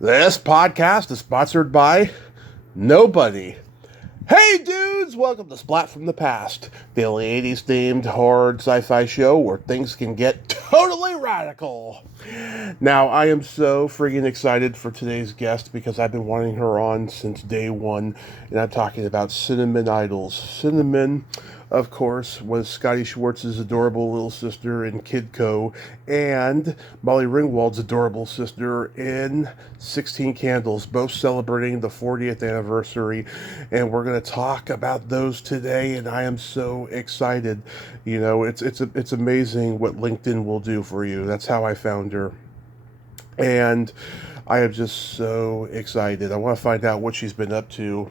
This podcast is sponsored by nobody. Hey dudes, welcome to Splat from the Past, the only 80s themed horror sci-fi show where things can get totally radical. Now, I am so friggin' excited for today's guest because I've been wanting her on since day one, and I'm talking about Cinnamon Idols. Cinnamon, of course, was Scotty Schwartz's adorable little sister in Kidco, and Molly Ringwald's adorable sister in 16 Candles, both celebrating the 40th anniversary, and we're going to talk about those today, and I am so excited. You know, it's amazing what LinkedIn will do for you. That's how I found her. And I am just so excited. I want to find out what she's been up to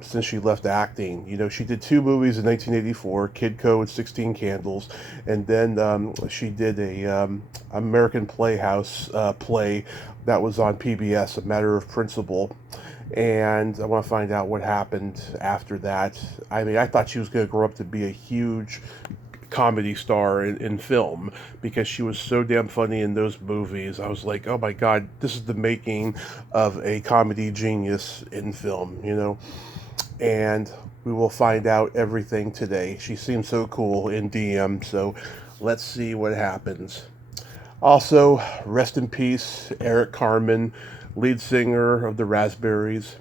since she left acting. You know, she did 2 movies in 1984, Kidco and 16 Candles, and then she did a American Playhouse play that was on PBS, A Matter of Principle. And I want to find out what happened after that. I mean, I thought she was going to grow up to be a huge comedy star in film because she was so damn funny in those movies. I was like, oh my god, this is the making of a comedy genius in film, you know? And we will find out everything today. She seems so cool in DM, so let's see what happens. Also, rest in peace, Eric Carmen, lead singer of the Raspberries.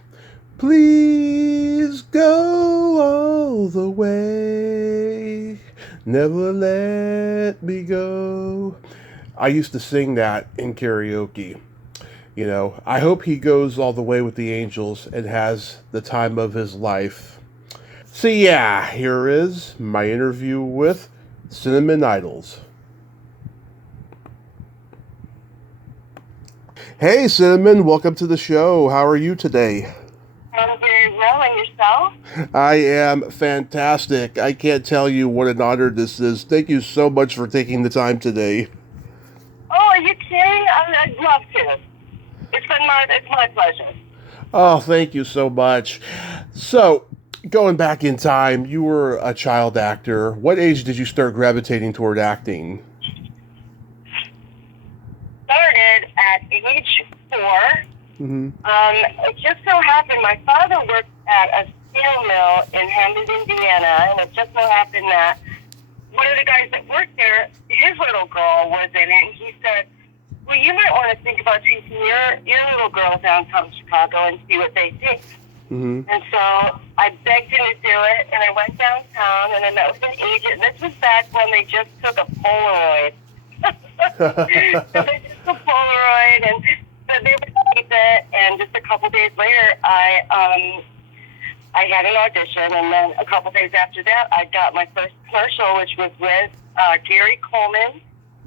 Please go all the way, never let me go. I used to sing that in karaoke. You know, I hope he goes all the way with the Angels and has the time of his life. So yeah, here is my interview with Cinnamon Idols. Hey Cinnamon, welcome to the show. How are you today? I'm very well, and yourself? I am fantastic. I can't tell you what an honor this is. Thank you so much for taking the time today. Oh, are you kidding? I'd love to. It's my pleasure. Oh, thank you so much. So, going back in time, you were a child actor. What age did you start gravitating toward acting? Started at age 4. Mm-hmm. It just so happened my father worked at a steel mill in Hammond, Indiana, and it just so happened that one of the guys that worked there, his little girl was in it, and he said, well, you might want to think about taking your little girl downtown Chicago and see what they think. Mm-hmm. And so I begged him to do it, and I went downtown, and I met with an agent. This was back when they just took a Polaroid. So they just took a Polaroid, and so they would keep it, and just a couple days later, I had an audition, and then a couple days after that, I got my first commercial, which was with Gary Coleman.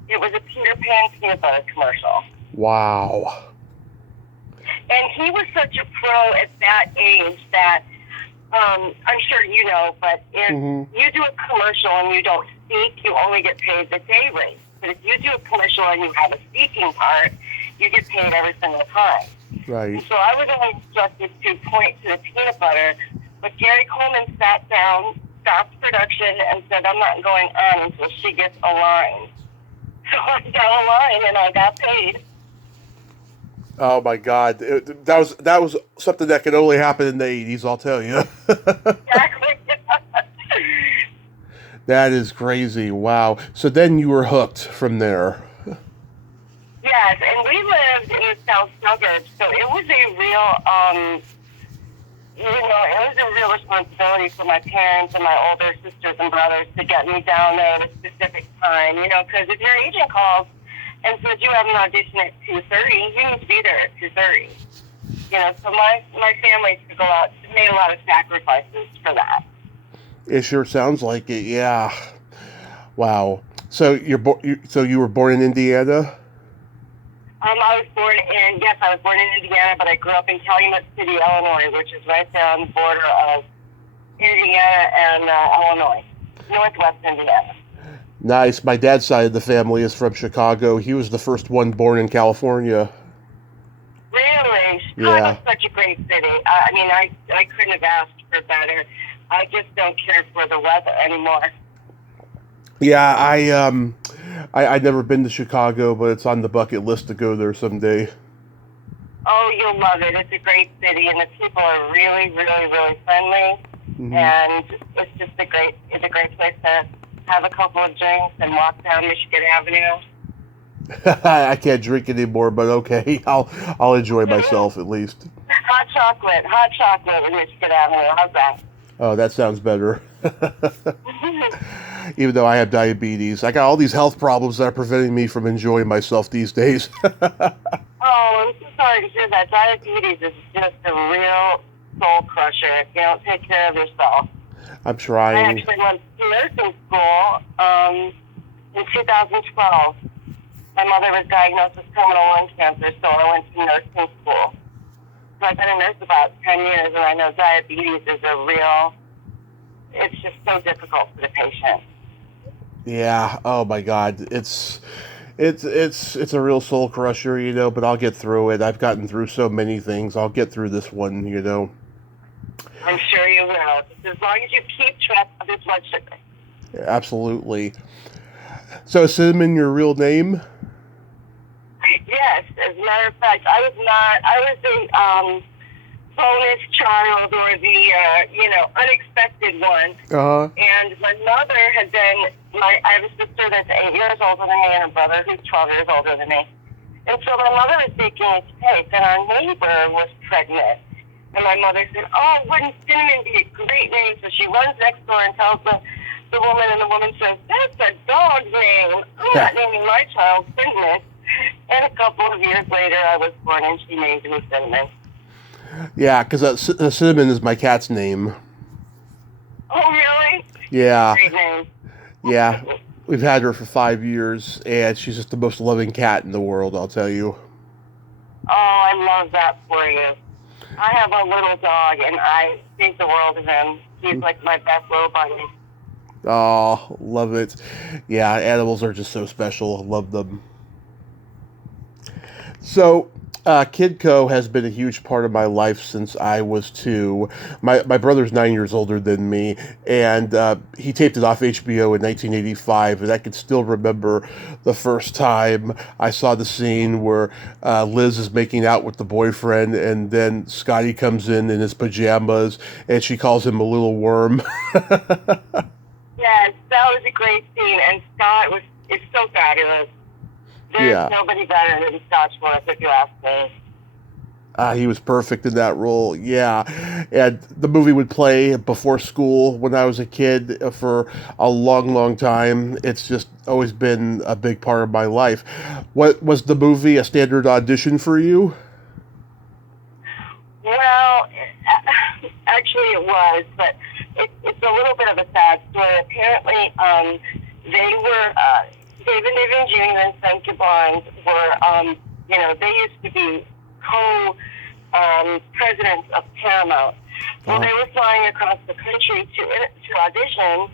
It was a Peter Pan peanut butter commercial. Wow. And he was such a pro at that age that, I'm sure you know, but if you do a commercial and you don't speak, you only get paid the day rate. But if you do a commercial and you have a speaking part, you get paid every single time. Right. And so I was only instructed to point to the peanut butter, but Gary Coleman sat down, stopped production, and said, I'm not going on until she gets a line. So I got a line, and I got paid. Oh my God, that was something that could only happen in the 80s, I'll tell you. Exactly. That is crazy. Wow. So then you were hooked from there. Yes, and we lived in the south suburbs, so it was a real, it was a real responsibility for my parents and my older sisters and brothers to get me down there at a specific time, because if your agent calls and says you have an audition at 2:30, you need to be there at 2:30. So my family had to go out, made a lot of sacrifices for that. It sure sounds like it, yeah. Wow. So you were born in Indiana? I was born in Indiana, but I grew up in Calumet City, Illinois, which is right there on the border of Indiana and Illinois, northwest Indiana. Nice. My dad's side of the family is from Chicago. He was the first one born in California. Really? Chicago's such a great city. I couldn't have asked for better. I just don't care for the weather anymore. Yeah, I've never been to Chicago, but it's on the bucket list to go there someday. Oh, Oh, you'll love it. It's a great city, and the people are really, really, really friendly. Mm-hmm. And it's a great place to have a couple of drinks and walk down Michigan Avenue. I can't drink anymore, but okay, I'll enjoy myself at least. Hot chocolate in Michigan Avenue. How's that? Oh, that sounds better. Even though I have diabetes, I got all these health problems that are preventing me from enjoying myself these days. Oh, I'm so sorry to hear that. Diabetes is just a real soul crusher if you don't take care of yourself. I'm trying. I actually went to nursing school in 2012. My mother was diagnosed with terminal lung cancer, so I went to nursing school. So I've been a nurse about 10 years, and I know diabetes is it's just so difficult for the patient. Yeah. Oh my God. It's a real soul crusher, you know, but I'll get through it. I've gotten through so many things. I'll get through this one, you know. I'm sure you will. Just as long as you keep track of your blood sugar. Yeah, absolutely. So, Cinnamon, your real name? Yes, as a matter of fact, I was the bonus child or the, unexpected one. Uh-huh. And my mother had been, I have a sister that's 8 years older than me and a brother who's 12 years older than me. And so my mother was baking a cake, and our neighbor was pregnant. And my mother said, oh, wouldn't Cinnamon be a great name? So she runs next door and tells the woman, and the woman says, that's a dog name. I'm not naming my child Cinnamon. And a couple of years later, I was born, and she named me Cinnamon. Yeah, because Cinnamon is my cat's name. Oh, really? Yeah. Great name. Yeah. We've had her for 5 years, and she's just the most loving cat in the world, I'll tell you. Oh, I love that for you. I have a little dog, and I think the world of him. He's like my best little buddy. Oh, love it. Yeah, animals are just so special. I love them. So, Kidco has been a huge part of my life since I was 2. My brother's 9 years older than me, and he taped it off HBO in 1985, and I can still remember the first time I saw the scene where Liz is making out with the boyfriend, and then Scotty comes in his pajamas, and she calls him a little worm. Yes, that was a great scene, and Scott is so fabulous. There's nobody better than Scott Schwartz, if you ask me. He was perfect in that role, yeah. And the movie would play before school when I was a kid for a long, long time. It's just always been a big part of my life. What was the movie a standard audition for you? Well, actually it was, but it's a little bit of a sad story. Apparently, they were... David Niven Jr. and Frankie Barnes were, they used to be co-presidents of Paramount. Well, they were flying across the country to audition,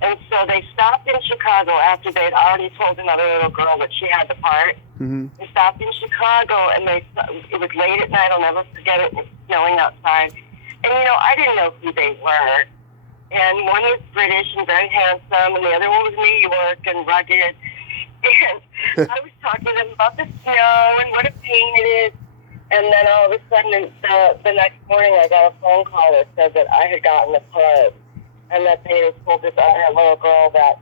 and so they stopped in Chicago after they'd already told another little girl that she had the part. Mm-hmm. They stopped in Chicago, and it was late at night. I'll never forget it. It was snowing outside. And, I didn't know who they were. And one was British and very handsome, and the other one was New York and rugged. And I was talking to them about the snow and what a pain it is. And then all of a sudden, the next morning, I got a phone call that said that I had gotten the part, and that they had told this other little girl that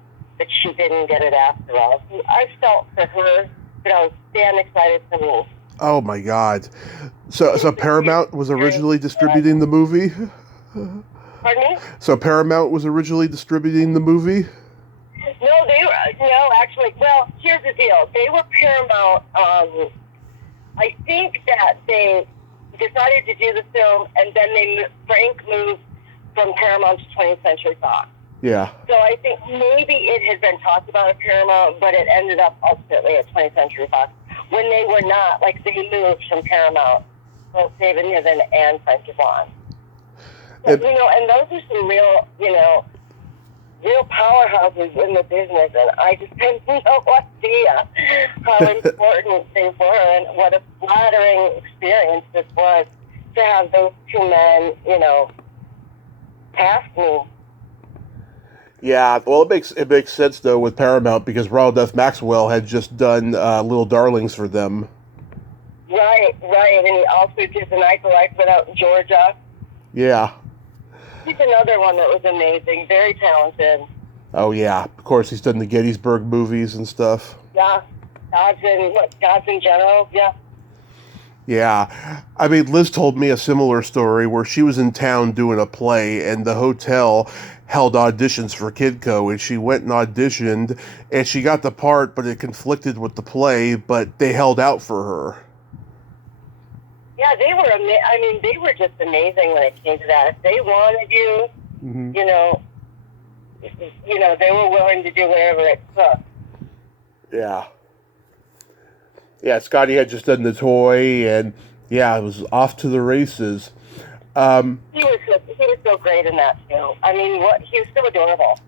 she didn't get it after all. So I felt for her, but I was damn excited for me. Oh my God! So Paramount was originally distributing the movie. Pardon me? So Paramount was originally distributing the movie? No, actually, well, here's the deal. They were Paramount, I think that they decided to do the film, and then Frank moved from Paramount to 20th Century Fox. Yeah. So I think maybe it had been talked about at Paramount, but it ended up ultimately at 20th Century Fox, when they were not, like they moved from Paramount, both David Niven and Frankie Vaughn. And those are some real powerhouses in the business, and I just had no idea how important they were and what a flattering experience this was to have those two men, past me. Yeah, well, it makes sense though with Paramount because Ronald F. Maxwell had just done Little Darlings for them. Right, and he also did The Night the Lights Went Out in Georgia. Yeah. He's another one that was amazing, very talented. Oh, yeah. Of course, he's done the Gettysburg movies and stuff. Yeah, Gods in General, yeah. Yeah. I mean, Liz told me a similar story where she was in town doing a play, and the hotel held auditions for Kidco, and she went and auditioned, and she got the part, but it conflicted with the play, but they held out for her. Yeah, they were. I mean, they were just amazing when it came to that. If they wanted you, Mm-hmm. They were willing to do whatever it took. Yeah. Yeah, Scotty had just done the toy, and yeah, it was off to the races. He was so great in that too. I mean, he was so adorable.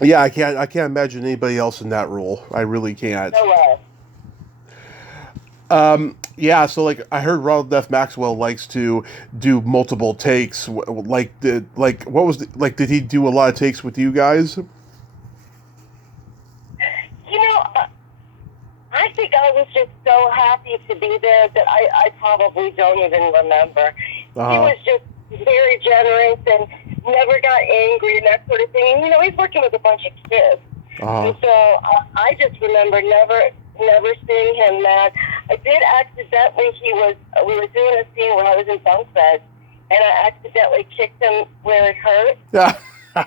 Yeah, I can't imagine anybody else in that role. I really can't. So well. Yeah, so like I heard Ronald F. Maxwell likes to do multiple takes. Did he do a lot of takes with you guys? I think I was just so happy to be there that I probably don't even remember. Uh-huh. He was just very generous and never got angry and that sort of thing. And, he's working with a bunch of kids. Uh-huh. And so I just remember never seeing him mad. I did accidentally, we were doing a scene where I was in bunk bed, and I accidentally kicked him where it hurt. Yeah. And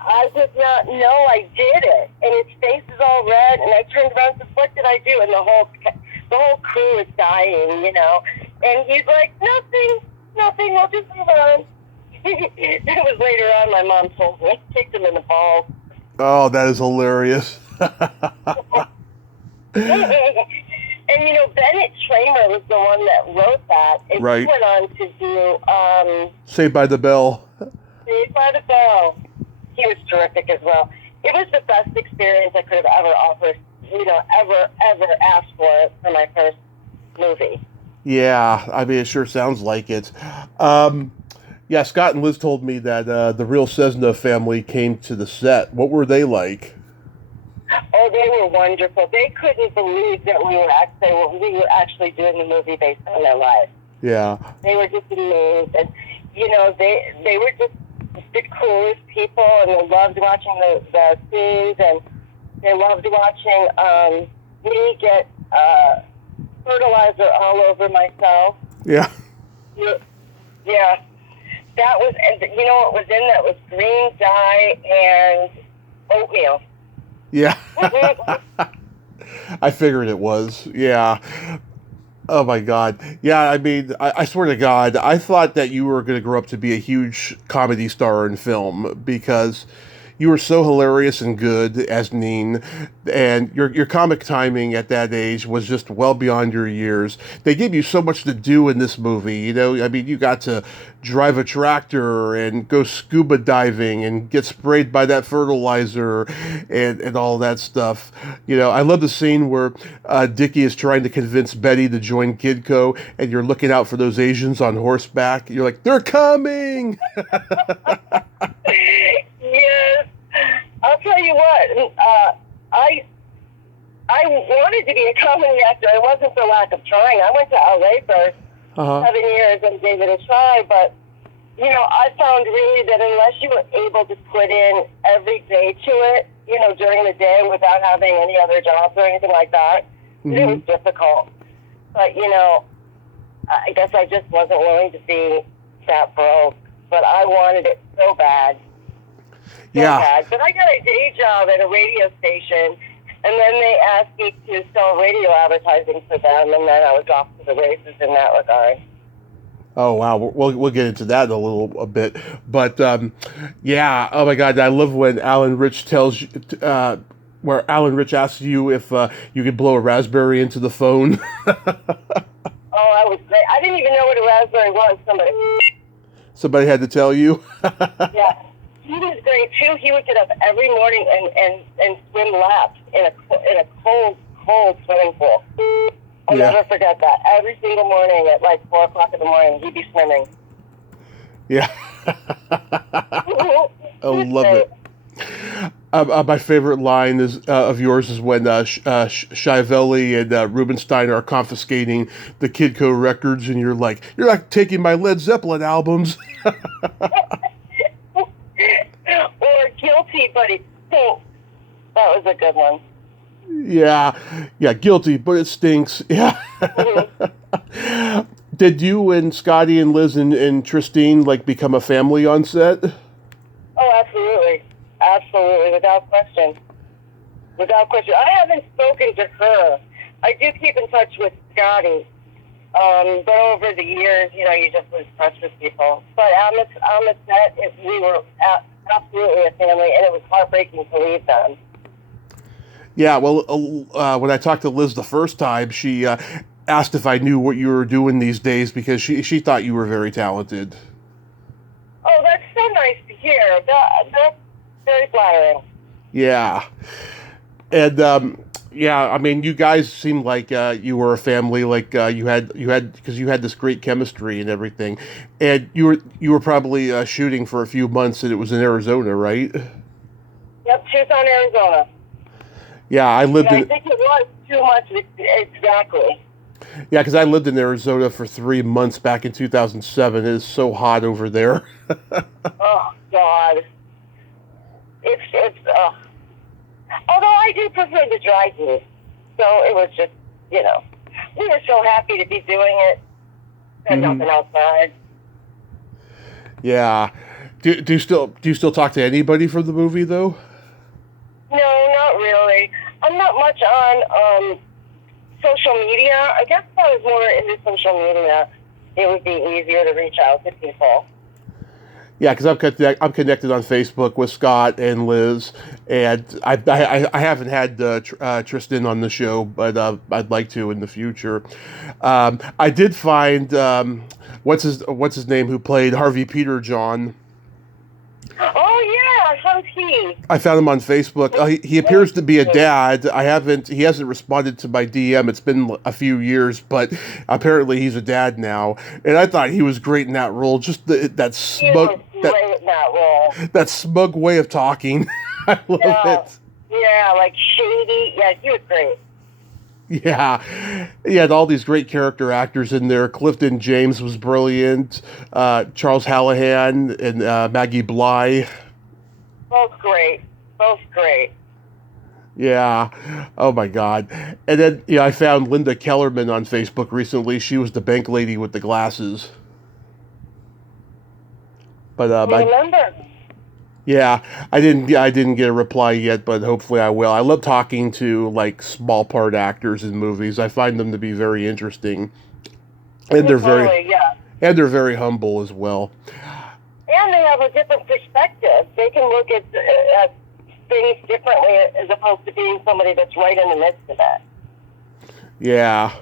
I did not know I did it. And his face is all red, and I turned around and said, what did I do? And the whole crew is dying, And he's like, nothing, we'll just move on. It was later on my mom told me. I kicked him in the balls. Oh, that is hilarious. And, Bennett Tramer was the one that wrote that. And Right. He went on to do Saved by the Bell. Saved by the Bell. He was terrific as well. It was the best experience I could have ever offered, ever asked for my first movie. Yeah, I mean, it sure sounds like it. Yeah, Scott and Liz told me that the real Cessna family came to the set. What were they like? Oh, they were wonderful. They couldn't believe that we were actually doing the movie based on their lives. Yeah. They were just amazed. And, they were just the coolest people, and they loved watching the scenes, and they loved watching me get fertilizer all over myself. Yeah. Yeah. That was, and what was in that was green dye and oatmeal. Yeah. I figured it was. Yeah. Oh my God. Yeah, I mean, I swear to God, I thought that you were going to grow up to be a huge comedy star in film because you were so hilarious and good as Neen, and your comic timing at that age was just well beyond your years. They gave you so much to do in this movie, I mean, you got to drive a tractor and go scuba diving and get sprayed by that fertilizer and all that stuff. I love the scene where Dickie is trying to convince Betty to join Kidco, and you're looking out for those Asians on horseback. You're like, they're coming! Yes. I'll tell you what, I wanted to be a comedy actor. It wasn't for lack of trying. I went to LA for 7 years and gave it a try, but, I found really that unless you were able to put in every day to it, during the day without having any other jobs or anything like that, it was difficult. But, I guess I just wasn't willing to be that broke. But I wanted it so bad. Bad. But I got a day job at a radio station, and then they asked me to sell radio advertising for them, and then I was off to the races in that regard. Oh wow, we'll get into that in a bit, but yeah. Oh my God, I love when Alan Rich tells you, where Alan Rich asks you if you could blow a raspberry into the phone. Oh, that was great. I didn't even know what a raspberry was. Somebody had to tell you. Yeah. He was great too. He would get up every morning and swim laps in a cold swimming pool. I'll never forget that. Every single morning at like 4 o'clock in the morning, he'd be swimming. Yeah. I love it. My favorite line is of yours is when Schiavelli and Rubenstein are confiscating the Kidco records, and you're like taking my Led Zeppelin albums. Or guilty, but it stinks. That was a good one. Yeah, yeah, guilty, but it stinks. Yeah. Mm-hmm. Did you and Scotty and Liz and Tristine like become a family on set? Oh, absolutely. Absolutely, without question. Without question. I haven't spoken to her. I do keep in touch with Scotty. But over the years, you just lose touch with people. But on the set, we were absolutely a family, and it was heartbreaking to leave them. Yeah, well, when I talked to Liz the first time, she asked if I knew what you were doing these days because she thought you were very talented. Oh, that's so nice to hear. That's very flattering. Yeah. And yeah, I mean, you guys seemed like you were a family. Like you had because you had this great chemistry and everything. And you were probably shooting for a few months, and it was in Arizona, right? Yep, Tucson, Arizona. Yeah, I lived I in. think it was too much exactly. Yeah, because I lived in Arizona for 3 months back in 2007. It is so hot over there. Oh God, it's. Although I do prefer the dry heat, so it was just we were so happy to be doing it. Had nothing outside. Yeah. Do you still talk to anybody from the movie though? No, not really. I'm not much on social media. I guess if I was more into social media, it would be easier to reach out to people. Yeah, because I'm connected on Facebook with Scott and Liz, and I haven't had Tristan on the show, but I'd like to in the future. I did find what's his name who played Harvey Peterjohn. Oh yeah, how's he? I found him on Facebook. He appears to be a dad. He hasn't responded to my DM. It's been a few years, but apparently he's a dad now. And I thought he was great in that role. Just that smug way of talking. I love it. Yeah, like shady. Yeah, he was great. Yeah, he had all these great character actors in there. Clifton James was brilliant. Charles Hallahan and Maggie Bly. Both great. Both great. Yeah. Oh my God. And then I found Linda Kellerman on Facebook recently. She was the bank lady with the glasses. But remember? Yeah, I didn't get a reply yet, but hopefully I will. I love talking to like small part actors in movies. I find them to be very interesting, and they're they're very humble as well. And they have a different perspective. They can look at things differently as opposed to being somebody that's right in the midst of that. Yeah.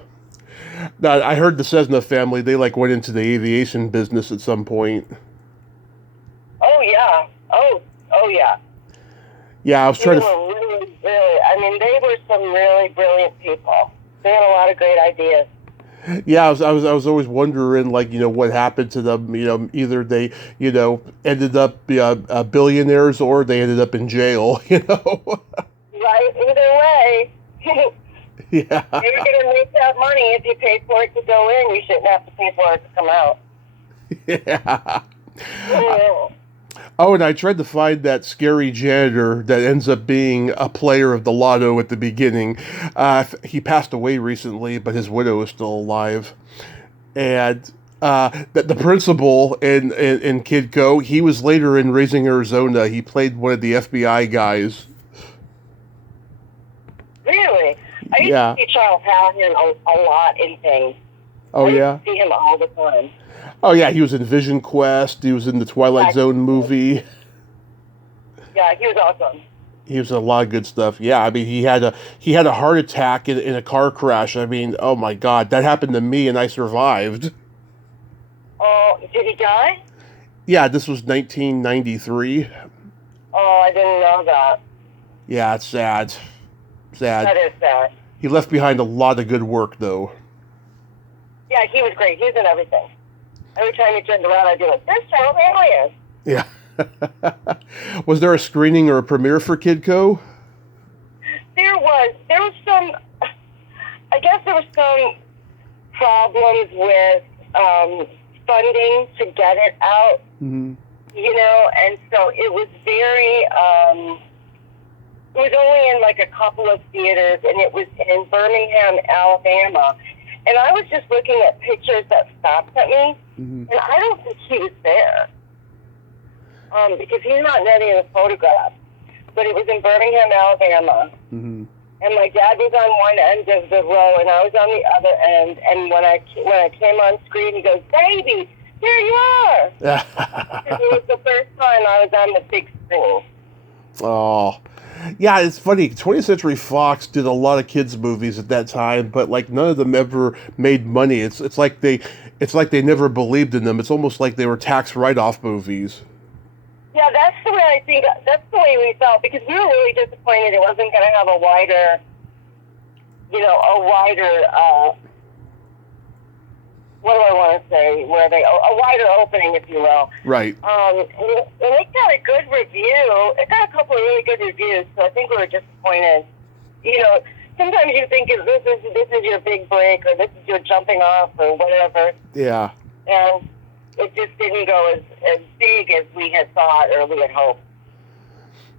Now, I heard the Cessna family, they like went into the aviation business at some point. Oh yeah. Oh yeah. Yeah, I was trying to. They were some really brilliant people. They had a lot of great ideas. Yeah, I was always wondering, like, what happened to them. Either they, ended up billionaires or they ended up in jail. Right. Either way. Yeah. If you're going to make that money, if you paid for it to go in, you shouldn't have to pay for it to come out. Yeah. Yeah. Oh, and I tried to find that scary janitor that ends up being a player of the lotto at the beginning. He passed away recently, but his widow is still alive. And the principal in Kidco, he was later in Raising Arizona. He played one of the FBI guys. Really? I used to see Charles Hallahan a lot in things. Oh, I yeah? used to see him all the time. Oh, yeah, he was in Vision Quest. He was in the Twilight Zone movie. Yeah, he was awesome. He was in a lot of good stuff. Yeah, I mean, he had a heart attack in a car crash. I mean, oh my God, that happened to me and I survived. Oh, did he die? Yeah, this was 1993. Oh, I didn't know that. Yeah, it's sad. Sad. That is sad. He left behind a lot of good work, though. Yeah, he was great. He was in everything. Every time he turned around, I'd be like, "There's Charles Hallahan." Yeah. Was there a screening or a premiere for Kidco? There was some, I guess there was some problems with funding to get it out, Mm-hmm. and so it was very, it was only in like a couple of theaters, and it was in Birmingham, Alabama. And I was just looking at pictures that stopped at me, Mm-hmm. and I don't think he was there because he's not in any of the photographs. But it was in Birmingham, Alabama. Mm-hmm. And my dad was on one end of the row, and I was on the other end. And when I came on screen, he goes, "Baby, here you are!" Because it was the first time I was on the big screen. Oh, yeah, it's funny. 20th Century Fox did a lot of kids movies at that time, but like none of them ever made money. It's like they never believed in them. It's almost like they were tax write-off movies. Yeah, that's the way I think. That's the way we felt, because we were really disappointed it wasn't going to have a wider, what do I want to say? A wider opening, if you will. Right. And it got a good review. It got a couple of really good reviews, so I think we were disappointed. Sometimes you think this is your big break, or this is your jumping off, or whatever. Yeah. And it just didn't go as big as we had thought or we had hoped.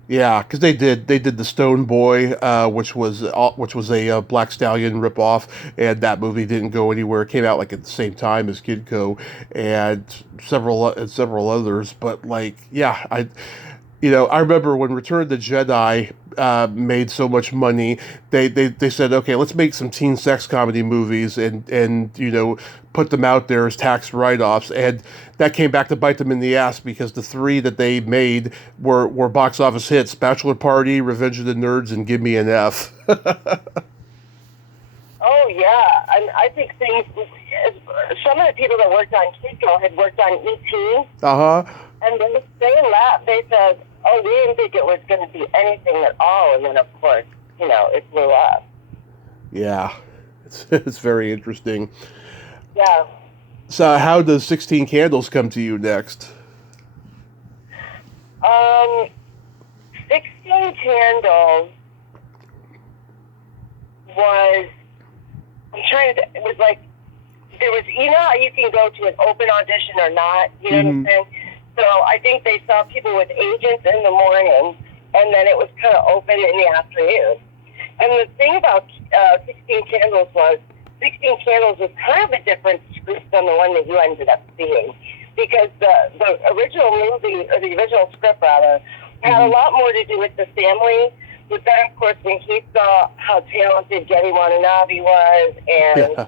Yeah, because they did the Stone Boy, which was a Black Stallion ripoff, and that movie didn't go anywhere. It came out like at the same time as Kidco, and several others. But like, yeah, I remember when Return of the Jedi made so much money, they said, okay, let's make some teen sex comedy movies and put them out there as tax write-offs, and that came back to bite them in the ass, because the three that they made were box office hits: Bachelor Party, Revenge of the Nerds, and Give Me an F. Oh yeah, I think some of the people that worked on Kidco had worked on E.T. Uh-huh. And they laughed. They said, "Oh, we didn't think it was going to be anything at all." And then, of course, it blew up. Yeah, it's very interesting. Yeah. So how does 16 Candles come to you next? 16 Candles was, it was like, there was, how you can go to an open audition or not, you know what I'm saying? So I think they saw people with agents in the morning, and then it was kind of open in the afternoon. And the thing about 16 Candles was, 16 Candles was kind of a different script than the one that you ended up seeing, because the original movie, or the original script rather, had a lot more to do with the family. But then, of course, when he saw how talented Getty Watanabe was, and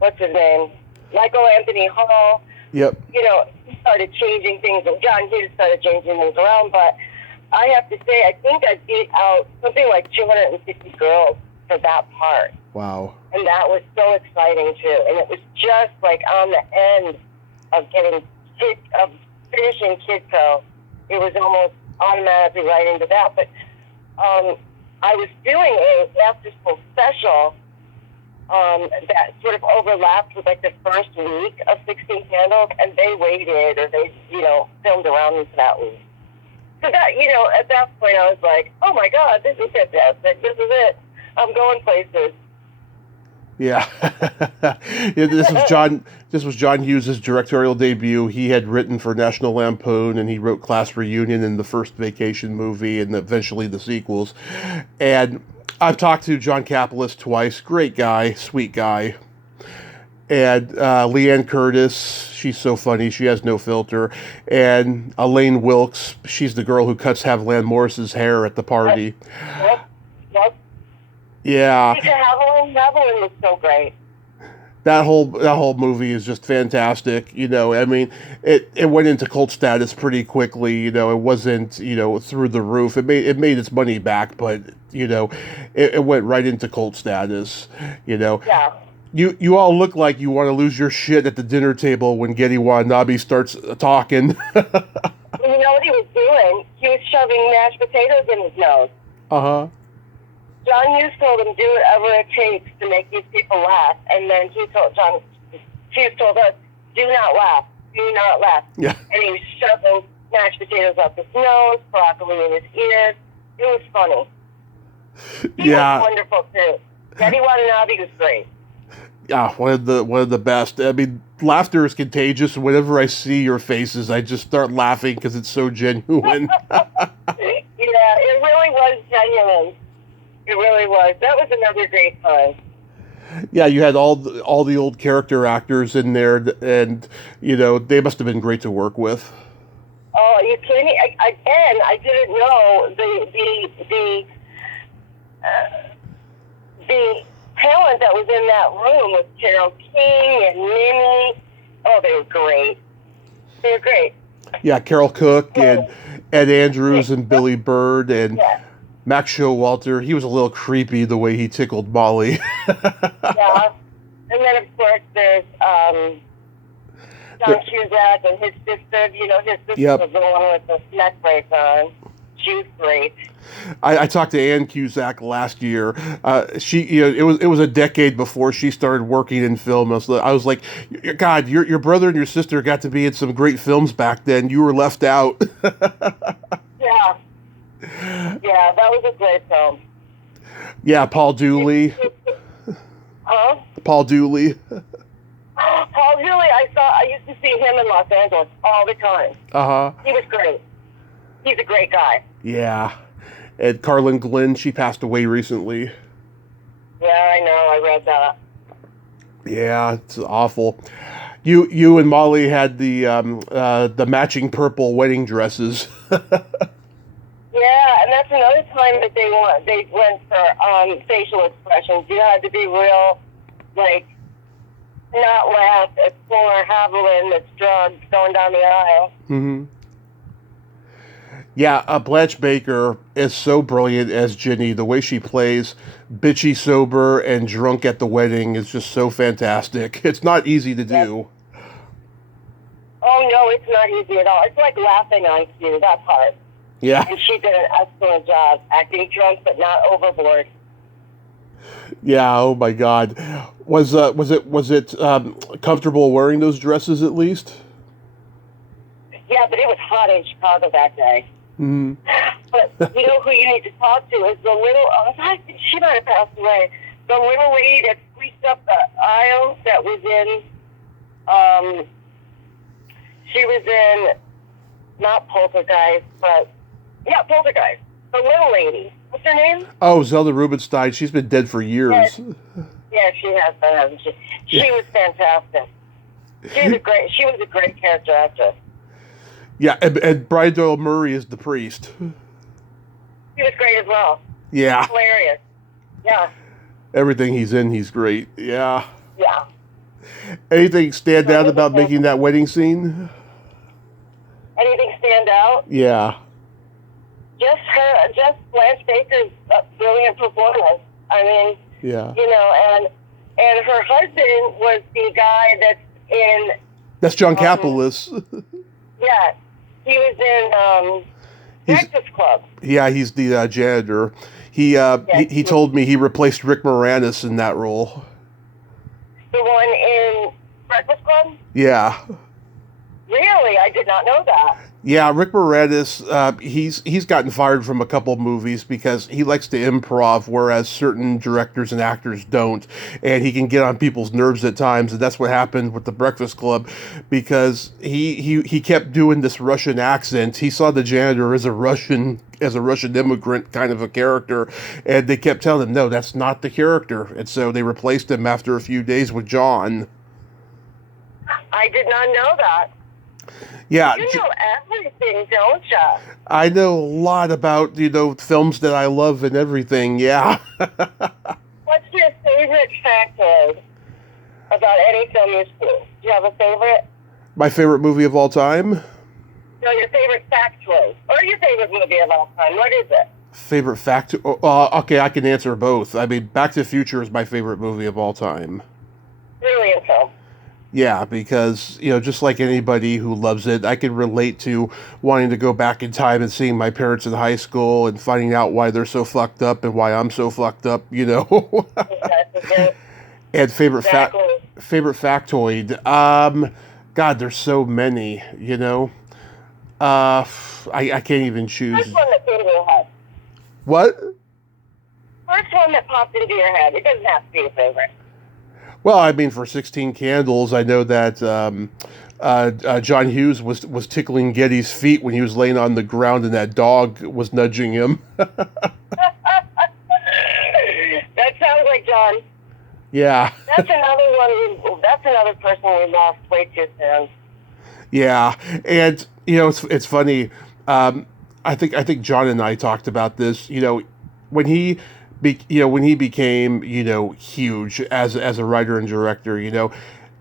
what's his name, Michael Anthony Hall, Yep. He started changing things, and John Hughes started changing things around. But I have to say, I think I beat out something like 250 girls for that part. Wow. And that was so exciting too. And it was just like on the end of finishing Kidco. It was almost automatically right into that. But I was doing a after-school special that sort of overlapped with like the first week of 16 Candles, and they waited, or they, filmed around me for that week. So that, at that point I was like, oh my God, this is fantastic. This is it. I'm going places. Yeah. Yeah, this was John Hughes' directorial debut. He had written for National Lampoon, and he wrote Class Reunion and the first Vacation movie, and eventually the sequels. And I've talked to John Capulus twice. Great guy, sweet guy. And Leanne Curtis, she's so funny. She has no filter. And Elaine Wilkes, she's the girl who cuts Haviland Morris's hair at the party. Yep. Yeah. Haviland was so great. That whole movie is just fantastic. I mean, it went into cult status pretty quickly. It wasn't, through the roof. It made its money back, but it went right into cult status. Yeah. You all look like you want to lose your shit at the dinner table when Getty Watanabe starts talking. You know what he was doing? He was shoving mashed potatoes in his nose. Uh-huh. John Hughes told him, do whatever it takes to make these people laugh. And then John Hughes told us, do not laugh. Do not laugh. Yeah. And he was shoving mashed potatoes up his nose, broccoli in his ears. It was funny. He was wonderful too. Eddie Watanabe was great. Yeah, one of the best. I mean, laughter is contagious. Whenever I see your faces, I just start laughing because it's so genuine. Yeah, it really was genuine. It really was. That was another great time. Yeah, you had all the old character actors in there, and they must have been great to work with. Oh, are you kidding me? Again, I didn't know the talent that was in that room with Carole King and Minnie. Oh, they were great. They were great. Yeah, Carol Cook and Ed Andrews and Billy Bird and Max Showalter. He was a little creepy the way he tickled Molly. Yeah. And then, of course, there's John Cusack and his sister. His sister was the one with the neck brace on. She was great. I talked to Ann Cusack last year. It was a decade before she started working in film. I was like, God, your brother and your sister got to be in some great films back then. You were left out. Yeah, that was a great film. Yeah, Paul Dooley. Huh? Paul Dooley. Paul Dooley, I used to see him in Los Angeles all the time. Uh-huh. He was great. He's a great guy. Yeah. And Carlin Glynn, she passed away recently. Yeah, I know. I read that. Yeah, it's awful. You and Molly had the matching purple wedding dresses. Yeah, and that's another time that they went for facial expressions. You had to be real, not laugh at poor Haviland that's drugged going down the aisle. Mm-hmm. Yeah, Blanche Baker is so brilliant as Ginny. The way she plays bitchy sober and drunk at the wedding is just so fantastic. It's not easy to do. Oh, no, it's not easy at all. It's like laughing on cue, that part. Yeah. And she did an excellent job acting drunk but not overboard. Yeah, oh my God. Was it comfortable wearing those dresses at least? Yeah, but it was hot in Chicago that day. Mm-hmm. But you know who you need to talk to is the little, she might have passed away, the little lady that squeaked up the aisle that was in, she was in, not Poltergeist, but, yeah, Poltergeist. The little lady. What's her name? Oh, Zelda Rubinstein. She's been dead for years. Yeah, she has been, hasn't she? She was fantastic. She was a great character actress. Yeah, and Brian Doyle Murray is the priest. He was great as well. Yeah. Hilarious. Yeah. Everything he's in, he's great. Yeah. Yeah. Anything stand out about making that wedding scene? Anything stand out? Yeah. Just Blanche Baker's brilliant performance. I mean, yeah. And her husband was the guy that's in... That's John Kapelos. Yeah. He was in Breakfast Club. Yeah, he's the janitor. He told me he replaced Rick Moranis in that role. The one in Breakfast Club? Yeah. Really? I did not know that. Yeah, Rick Moranis, he's gotten fired from a couple movies because he likes to improv, whereas certain directors and actors don't, and he can get on people's nerves at times, and that's what happened with The Breakfast Club, because he kept doing this Russian accent. He saw the janitor as a Russian immigrant kind of a character, and they kept telling him, no, that's not the character, and so they replaced him after a few days with John. I did not know that. Yeah. You know everything, don't you? I know a lot about, films that I love and everything, yeah. What's your favorite factoid about any film you've seen? Do you have a favorite? My favorite movie of all time? No, your favorite factoid. Or your favorite movie of all time. What is it? Favorite factoid? Okay, I can answer both. I mean, Back to the Future is my favorite movie of all time. Brilliant film. Yeah, because, just like anybody who loves it, I can relate to wanting to go back in time and seeing my parents in high school and finding out why they're so fucked up and why I'm so fucked up, And favorite factoid. God, there's so many, you know. I can't even choose. First one that came to your head. What? First one that popped into your head. It doesn't have to be a favorite. Well, I mean, for 16 Candles, I know that John Hughes was tickling Getty's feet when he was laying on the ground and that dog was nudging him. That sounds like John. Yeah. That's another one. That's another person we lost way too soon. Yeah, and you know it's funny. I think John and I talked about this. You know, when when he became huge as a writer and director. You know,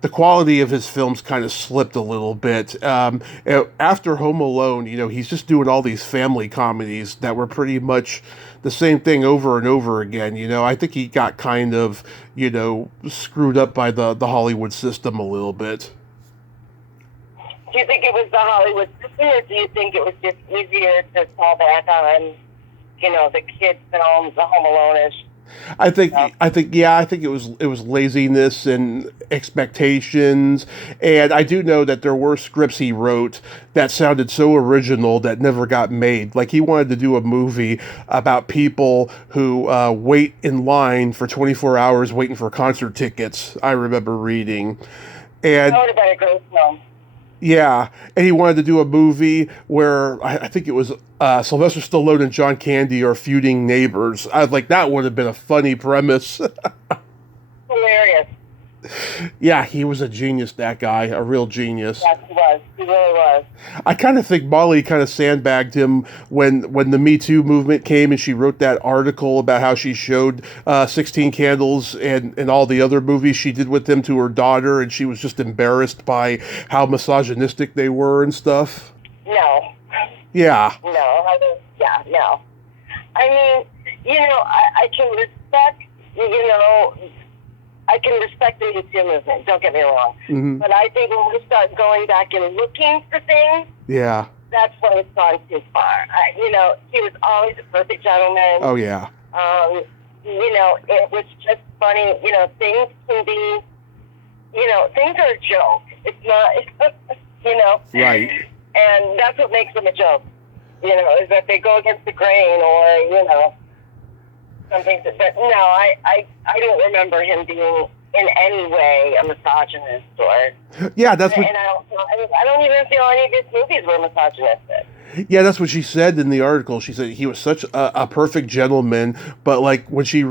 the quality of his films kind of slipped a little bit. After Home Alone, he's just doing all these family comedies that were pretty much the same thing over and over again. I think he got kind of screwed up by the Hollywood system a little bit. Do you think it was the Hollywood system, or do you think it was just easier to fall back on, the kids' films, the Home Alone-ish? I think it was laziness and expectations, and I do know that there were scripts he wrote that sounded so original that never got made. Like he wanted to do a movie about people who wait in line for 24 hours waiting for concert tickets. I remember reading, and that would have been a great film. Yeah, and he wanted to do a movie where I think it was Sylvester Stallone and John Candy are feuding neighbors. I was like, that would have been a funny premise. Hilarious. Yeah, he was a genius, that guy, a real genius. Yes, he was. He really was. I kind of think Molly kind of sandbagged him when the Me Too movement came and she wrote that article about how she showed 16 Candles and all the other movies she did with him to her daughter, and she was just embarrassed by how misogynistic they were and stuff. No. Yeah. No. No. I mean, I can respect, I can respect the Me Too movement, don't get me wrong. Mm-hmm. But I think when we start going back and looking for things, yeah, that's when it's gone too far. He was always a perfect gentleman. Oh, yeah. It was just funny. Things can be, things are a joke. It's not, Right. And that's what makes them a joke, is that they go against the grain or, something. But no, I don't remember him being in any way a misogynist or. Yeah, that's what. And I don't even feel any of his movies were misogynistic. Yeah, that's what she said in the article. She said he was such a perfect gentleman, but like when she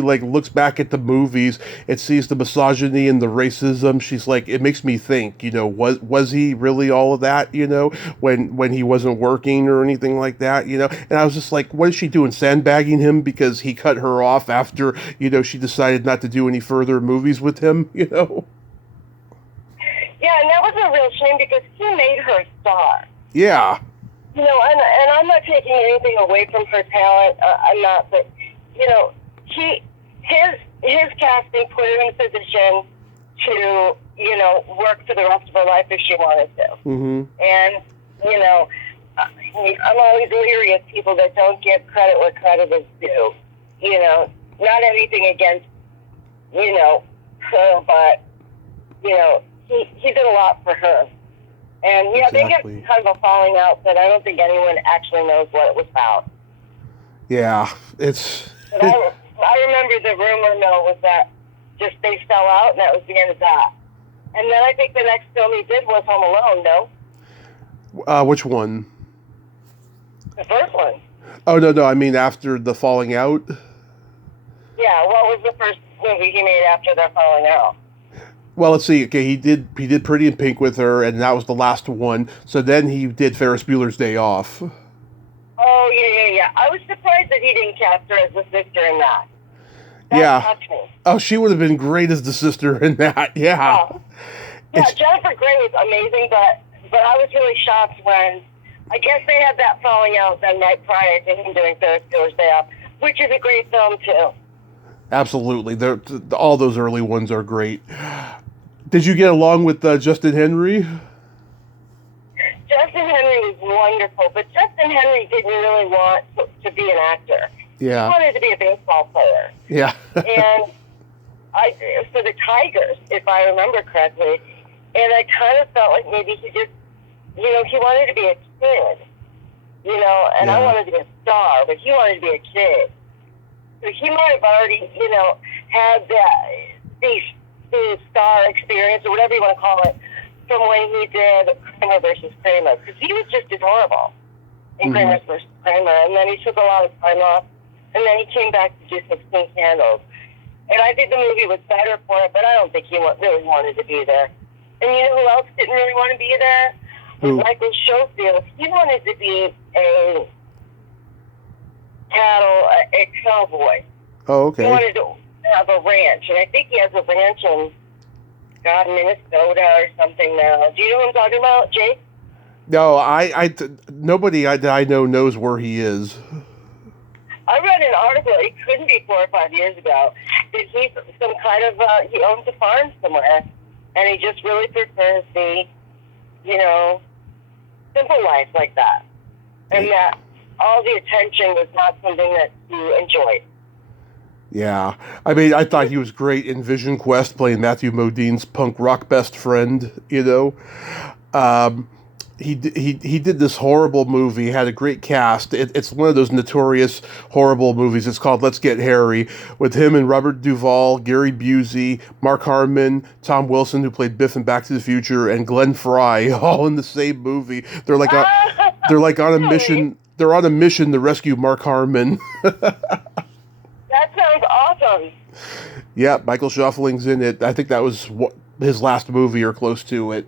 like looks back at the movies and sees the misogyny and the racism, she's like, it makes me think, was he really all of that, when he wasn't working or anything like that, And I was just like, what is she doing, sandbagging him because he cut her off after, she decided not to do any further movies with him, Yeah, and that was a real shame because he made her a star. Yeah. And I'm not taking anything away from her talent. I'm not, but his casting put her in a position to work for the rest of her life if she wanted to. Mm-hmm. And I'm always leery of people that don't give credit where credit is due. Not anything against her, but he did a lot for her. And, Exactly. they got kind of a falling out, but I don't think anyone actually knows what it was about. Yeah, it's... But I remember the rumor mill was that just they fell out, and that was the end of that. And then I think the next film he did was Home Alone, no? Which one? The first one. Oh, no, I mean after the falling out? Yeah, what was the first movie he made after their falling out? Well, let's see. Okay, he did Pretty in Pink with her, and that was the last one. So then he did Ferris Bueller's Day Off. Oh, yeah. I was surprised that he didn't cast her as the sister in that. That touched me. Oh, she would have been great as the sister in that. Yeah. Yeah, Jennifer Grey was amazing, but I was really shocked when I guess they had that falling out then right prior to him doing Ferris Bueller's Day Off, which is a great film too. Absolutely. All those early ones are great. Did you get along with Justin Henry? Justin Henry was wonderful, but Justin Henry didn't really want to be an actor. Yeah. He wanted to be a baseball player. Yeah. And for the Tigers, if I remember correctly, And I kind of felt like maybe he just, he wanted to be a kid, and I wanted to be a star, but he wanted to be a kid. So he might have already, had the star experience, or whatever you want to call it, from when he did Kramer versus Kramer, because he was just adorable in Kramer versus Kramer, and then he took a lot of time off, and then he came back to do 16 Candles. And I think the movie was better for it, but I don't think he really wanted to be there. And you know who else didn't really want to be there? Who? Michael Schofield. He wanted to be a cowboy. Oh, okay. He wanted to have a ranch, and I think he has a ranch in Minnesota or something now. Do you know what I'm talking about, Jake? No, nobody that I know knows where he is. I read an article, it couldn't be 4 or 5 years ago, that he's some kind of, he owns a farm somewhere, and he just really prefers the, simple life like that. And that all the attention was not something that he enjoyed. Yeah. I mean, I thought he was great in Vision Quest, playing Matthew Modine's punk rock best friend, He did this horrible movie, had a great cast. It's one of those notorious horrible movies. It's called Let's Get Harry, with him and Robert Duvall, Gary Busey, Mark Harmon, Tom Wilson, who played Biff in Back to the Future, and Glenn Fry, all in the same movie. They're on a mission. They're on a mission to rescue Mark Harmon. That sounds awesome. Yeah, Michael Schoffeling's in it. I think that was his last movie or close to it.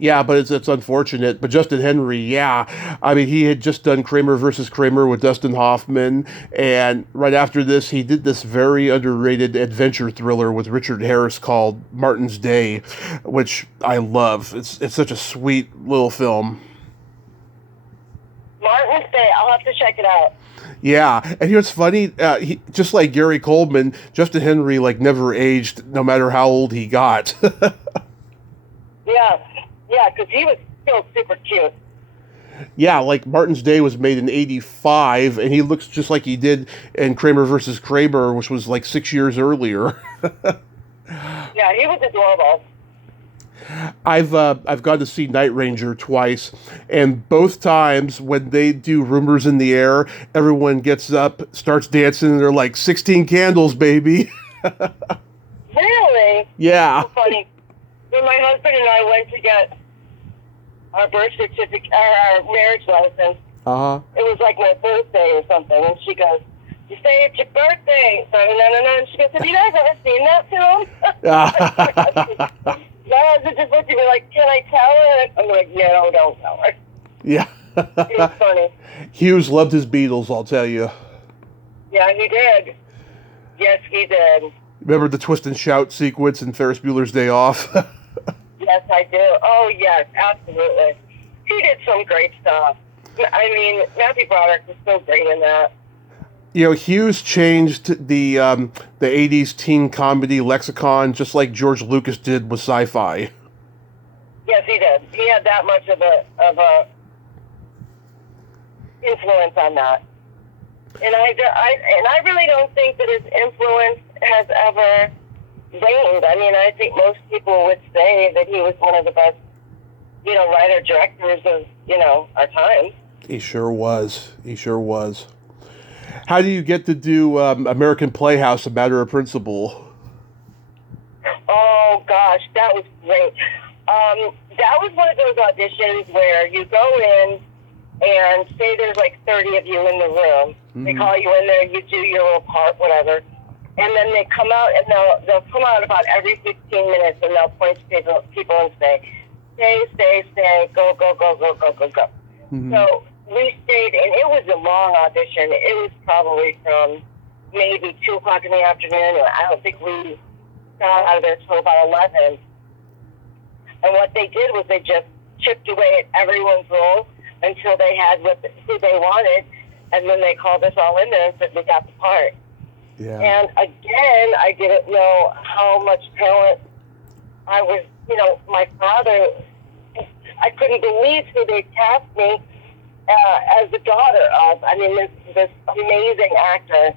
Yeah, but it's unfortunate. But Justin Henry, yeah. I mean, he had just done Kramer versus Kramer with Dustin Hoffman. And right after this, he did this very underrated adventure thriller with Richard Harris called Martin's Day, which I love. It's such a sweet little film. Martin's Day, I'll have to check it out. Yeah, and what's funny, just like Gary Coleman, Justin Henry never aged, no matter how old he got. Yeah, because he was still super cute. Yeah, Martin's Day was made in 1985, and he looks just like he did in Kramer versus Kramer, which was 6 years earlier. Yeah, he was adorable. I've gone to see Night Ranger twice, and both times when they do Rumors in the Air, everyone gets up, starts dancing, and they're like, 16 candles, baby. Really? Yeah. So funny. When my husband and I went to get our birth certificate, our marriage license, it was my birthday or something, and she goes, "You say it's your birthday." So, no. And she goes, "Have you guys ever seen that film?" My husband just looked at me like, "Can I tell her?" I'm like, "No, don't tell her." Yeah. It was funny. Hughes loved his Beatles, I'll tell you. Yeah, he did. Yes, he did. Remember the twist and shout sequence in Ferris Bueller's Day Off? Yes, I do. Oh, yes, absolutely. He did some great stuff. I mean, Matthew Broderick was so great in that. Hughes changed the 80s teen comedy lexicon just like George Lucas did with sci-fi. Yes, he did. He had that much of a influence on that. And I really don't think that his influence has ever waned. I mean, I think most people would say that he was one of the best, writer-directors of, our time. He sure was. How do you get to do American Playhouse, A Matter of Principle? Oh, gosh, that was great. That was one of those auditions where you go in and say there's 30 of you in the room. Mm-hmm. They call you in there, you do your little part, whatever. And then they come out, and they'll come out about every 15 minutes, and they'll point to people and say, stay, go. Mm-hmm. So we stayed, and it was a long audition. It was probably from maybe 2 o'clock in the afternoon. I don't think we got out of there till about 11. And what they did was they just chipped away at everyone's role until they had who they wanted, and then they called us all in there and said we got the part. Yeah. And again, I didn't know how much talent I was, my father, I couldn't believe who they cast me as the daughter of. I mean, this amazing actor.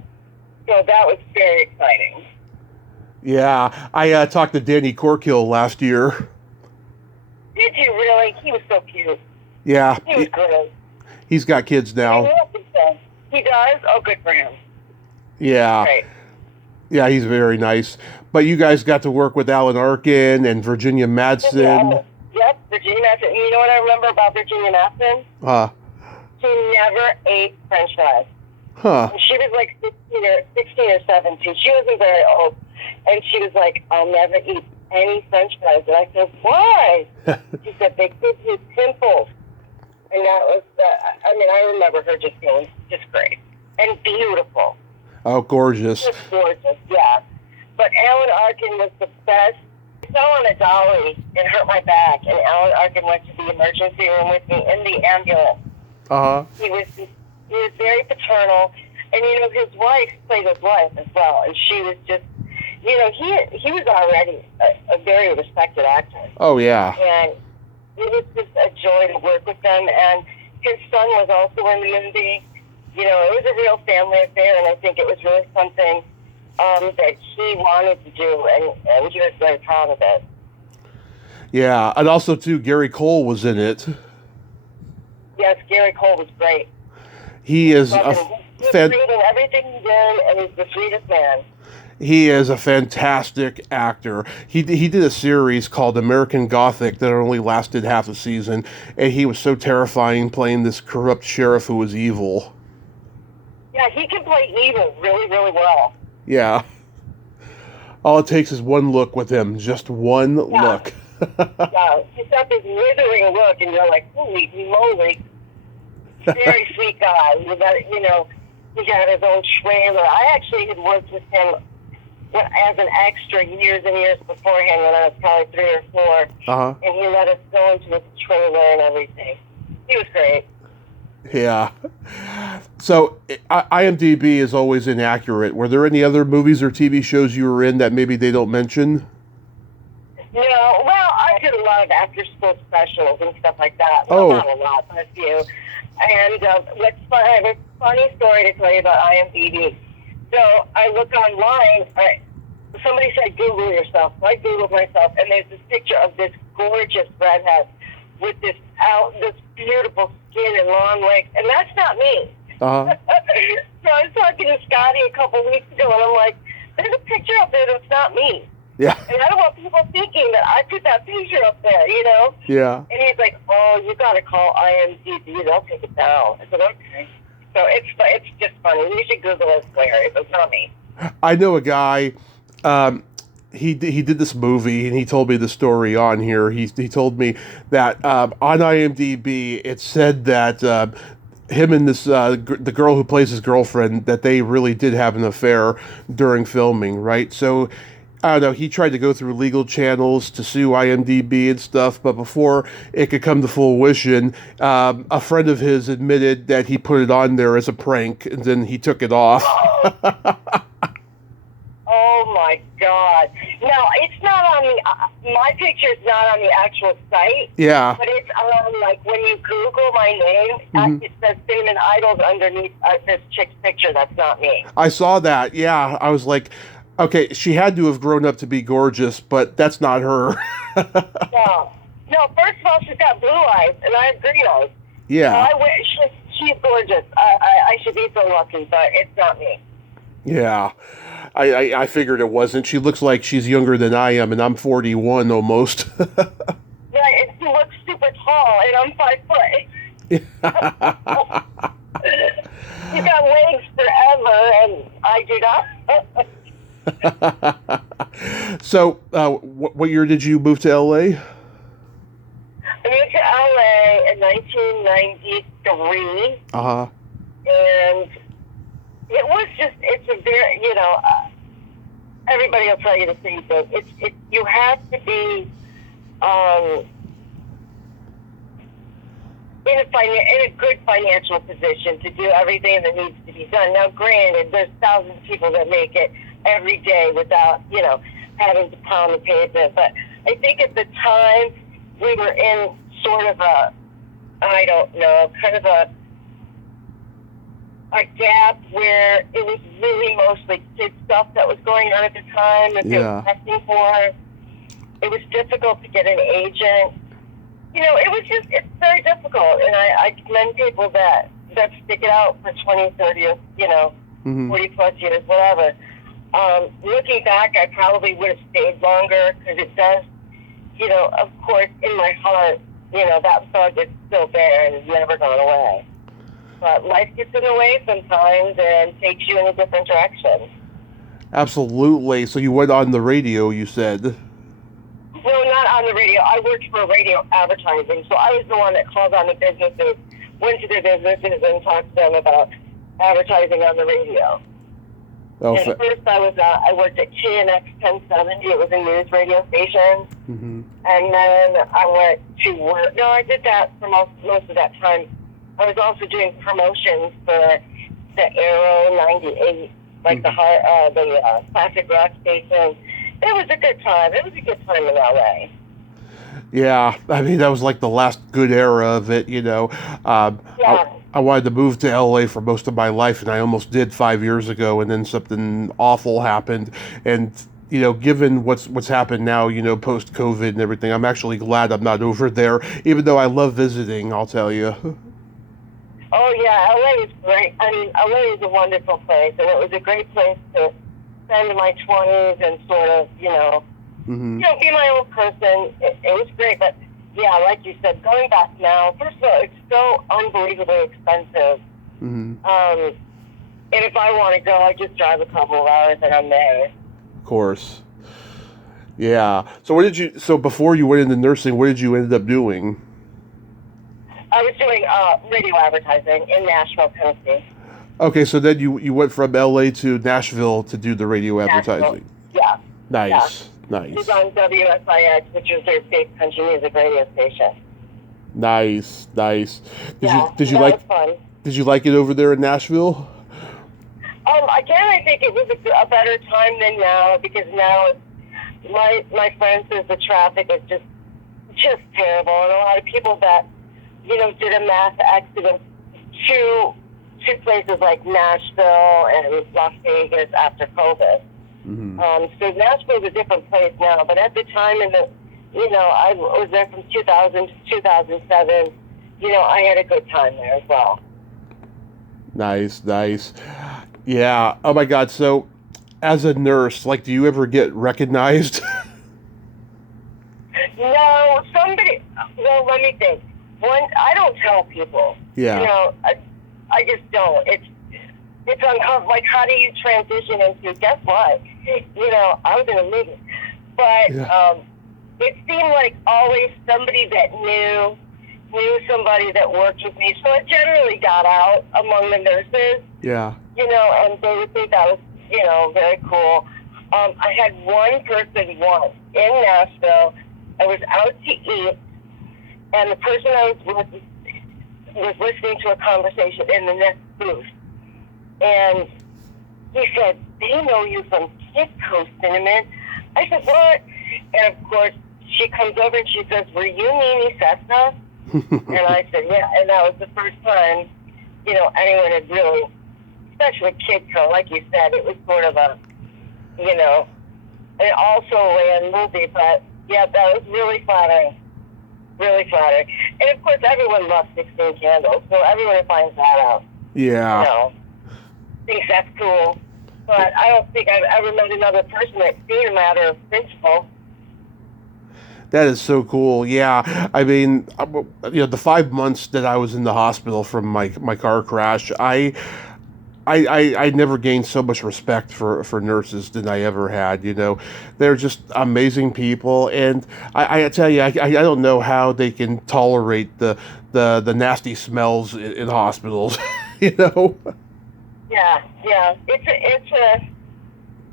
So that was very exciting. Yeah, I talked to Danny Corkill last year. Did you really? He was so cute. Yeah, He was great. he's got kids I now. love him so. He does? Oh, good for him. Yeah, Great. yeah, he's very nice. But you guys got to work with Alan Arkin and Virginia Madsen. Yep, Virginia Madsen. And you know what I remember about Virginia Madsen? She never ate French fries. Huh. And she was like 16 or 17. She wasn't very old. And she was like, I'll never eat any French fries. And I said, why? She said, they give you pimples. And that was, I remember her just being just great. And beautiful. Oh, gorgeous. Just gorgeous, yeah. But Alan Arkin was the best. I fell on a dolly and hurt my back. And Alan Arkin went to the emergency room with me in the ambulance. Uh-huh. He was very paternal, and his wife played his wife as well, and she was just, he was already a very respected actor. Oh yeah. And it was just a joy to work with them, and his son was also in the movie. It was a real family affair, and I think it was really something that he wanted to do, and he was very proud of it. Yeah, and also too, Gary Cole was in it. Yes, Gary Cole was great. He is He's great in everything he did, and he's the sweetest man. He is a fantastic actor. He did a series called American Gothic that only lasted half a season, and he was so terrifying playing this corrupt sheriff who was evil. Yeah, he can play evil really, really well. Yeah. All it takes is one look with him, just one look. Yeah, he's got this withering look, and you're like, holy moly. Very sweet guy. He got his own trailer. I actually had worked with him as an extra years and years beforehand when I was probably 3 or 4. Uh-huh. And he let us go into his trailer and everything. He was great. Yeah. So, IMDb is always inaccurate. Were there any other movies or TV shows you were in that maybe they don't mention? No, well, I did a lot of after-school specials and stuff like that. Oh. Well, not a lot, but a few. And I have a funny story to tell you about IMDb. So I look online. Somebody said, Google yourself. So I Googled myself, and there's this picture of this gorgeous redhead with this beautiful skin and long legs, and that's not me. Uh-huh. So I was talking to Scotty a couple weeks ago, and I'm like, there's a picture up there that's not me. Yeah. And I don't want people thinking that I put that picture up there, Yeah. And he's like, oh, you got to call IMDb. They'll take it down. I said, okay. So it's just funny. You should Google it, Claire. It's not me. I know a guy, he did this movie, and he told me the story on here. He told me that on IMDb, it said that him and this the girl who plays his girlfriend, that they really did have an affair during filming, right? So, I don't know, he tried to go through legal channels to sue IMDb and stuff, but before it could come to fruition, a friend of his admitted that he put it on there as a prank, and then he took it off. Oh, my God. No, it's not on my picture's not on the actual site. Yeah. But it's on, like, when you Google my name, it says Cinnamon Idols underneath this chick's picture. That's not me. I saw that, yeah. I was like, okay, she had to have grown up to be gorgeous, but that's not her. No, first of all, she's got blue eyes, and I have green eyes. Yeah. So she's gorgeous. I should be so lucky, but it's not me. Yeah. I figured it wasn't. She looks like she's younger than I am, and I'm 41 almost. Right, and she looks super tall, and I'm 5 foot. You got legs forever, and I do not. So, what year did you move to LA? I moved to LA in 1993. Uh-huh. And it was just, it's a very, everybody will tell you the same thing. You have to be in a good financial position to do everything that needs to be done. Now, granted, there's thousands of people that make it every day without, having to pound the pavement. But I think at the time we were in sort of kind of a a gap where it was really mostly kid stuff that was going on at the time that they were testing for. It was difficult to get an agent. It's very difficult. And I commend people that stick it out for 20, 30, 40 plus years, whatever. Looking back, I probably would have stayed longer because it does, of course, in my heart, that bug is still there and has never gone away. But life gets in the way sometimes and takes you in a different direction. Absolutely. So you went on the radio, you said. No, not on the radio. I worked for radio advertising, so I was the one that called on the businesses, went to the businesses and talked to them about advertising on the radio. Oh, and first I worked at KNX 1070. It was a news radio station. Mm-hmm. And then I went to work. No, I did that for most of that time. I was also doing promotions for the Aero 98, like the classic rock station. It was a good time. It was a good time in LA. Yeah, I mean, that was like the last good era of it, I wanted to move to LA for most of my life, and I almost did 5 years ago, and then something awful happened. And, given what's happened now, post-COVID and everything, I'm actually glad I'm not over there, even though I love visiting, I'll tell you. Oh, yeah, LA is great. I mean, LA is a wonderful place, and it was a great place to spend my 20s and sort of, be my own person. It was great, but yeah, like you said, going back now, first of all, it's so unbelievably expensive. Mm-hmm. And if I want to go, I just drive a couple of hours and I'm there. Of course. Yeah. So before you went into nursing, what did you end up doing? I was doing radio advertising in Nashville, Tennessee. Okay, so then you went from LA to Nashville to do the radio advertising. Yeah. Nice. Yeah. Nice. It was on WSIX, which was their big country music radio station. Nice. Did you fun. like it over there in Nashville? Again, I think it was a better time than now, because now my friend says the traffic is just terrible, and a lot of people that did a mass exodus to places like Nashville and Las Vegas after COVID. Mm-hmm. So Nashville's a different place now, but at the time I was there from 2000 to 2007. I had a good time there as well. Nice. Yeah. Oh my God. So, as a nurse, do you ever get recognized? No, well, let me think. I don't tell people. Yeah. I just don't. It's uncomfortable. Like, how do you transition into, guess what? I was in a movie. But it seemed like always somebody that knew somebody that worked with me. So it generally got out among the nurses. Yeah. And they would think that was, very cool. I had one person once in Nashville. I was out to eat, and the person I was with was listening to a conversation in the next booth. And he said, "They know you from Kidco Cinnamon." I said, "What?" And of course, she comes over and she says, "Were you Mimi Cessna?" And I said, "Yeah." And that was the first time, anyone had really, especially Kidco, like you said, it was sort of a, and also a movie, but yeah, that was really flattering. Really flattering. And of course, everyone loves 16 Candles, so everyone who finds that out, Yeah. Thinks that's cool. But I don't think I've ever met another person that's seen a matter of principle. That is so cool. Yeah. I mean, the 5 months that I was in the hospital from my car crash, I never gained so much respect for nurses than I ever had. They're just amazing people, and I tell you, I don't know how they can tolerate the nasty smells in hospitals. Yeah. It's a.